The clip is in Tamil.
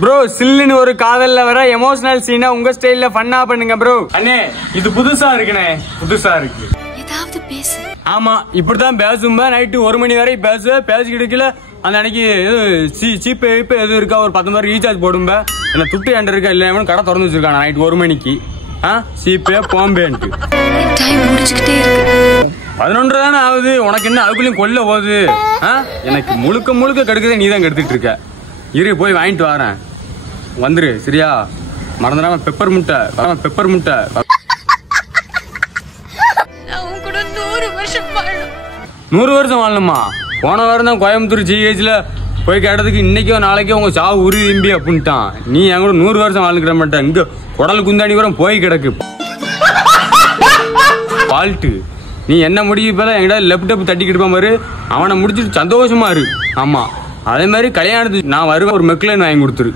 ப்ரோ சில்லுன்னு ஒரு காதல்ல வர எமோஷனல் சீனா உங்க ஸ்டைல்ல ஃபன்னா பண்ணுங்க ப்ரோ. அண்ணே இது புதுசா இருக்குண்ணே, புதுசா இருக்கு. ஏதாவது பேசு. ஆமா இப்படிதான் பேசும்பா. நைட்டு 1 மணி வரை பேசிக்கிட்டு அந்த அன்னைக்கு சீப்பு எதுவும் இருக்கா ஒரு 10 ரூபாய் ரீசார்ஜ் போடும்ப. என்ன துட்டு என்கிட்ட இருக்கா இல்ல கடை திறந்து வச்சிருக்காங்க நைட்டு 1 மணிக்கு. சீப்பே போம்பேன்ட்டு 11 தானே ஆகுது. உனக்கு என்ன அதுக்குள்ளயும் கொல்ல போகுது? எனக்கு முழுக்க கெடுக்குதே நீ தான் கெடுத்துட்டு இருக்க. இரு போய் வாங்கிட்டு வரேன், வந்துரு சரியா? மறந்துடாம பெப்பர் முட்டை 100 வருஷம் வாழணுமா? போன வாரம் தான் கோயம்புத்தூர் ஜிஹெச்ல போய் கேட்டதுக்கு இன்னைக்கோ நாளைக்கோ உங்க சாவு உறுதி தம்பி அப்படின்ட்டான். நீ என் கூட 100 வருஷம் வாழ்ந்துக்கிற மாட்டேன். இங்க குடல் குந்தாணி கூட போய் கிடக்கு பால்ட்டு. நீ என்ன முடிவு போல எங்கிட்ட லெப்டப் தட்டிக்கிட்டு இருப்பான் பாரு, அவனை முடிச்சுட்டு சந்தோஷமா இரு. ஆமா அதே மாதிரி கல்யாணத்துக்கு நான் வருவேன், ஒரு மெக்லைன் வாங்கி கொடுத்துரு.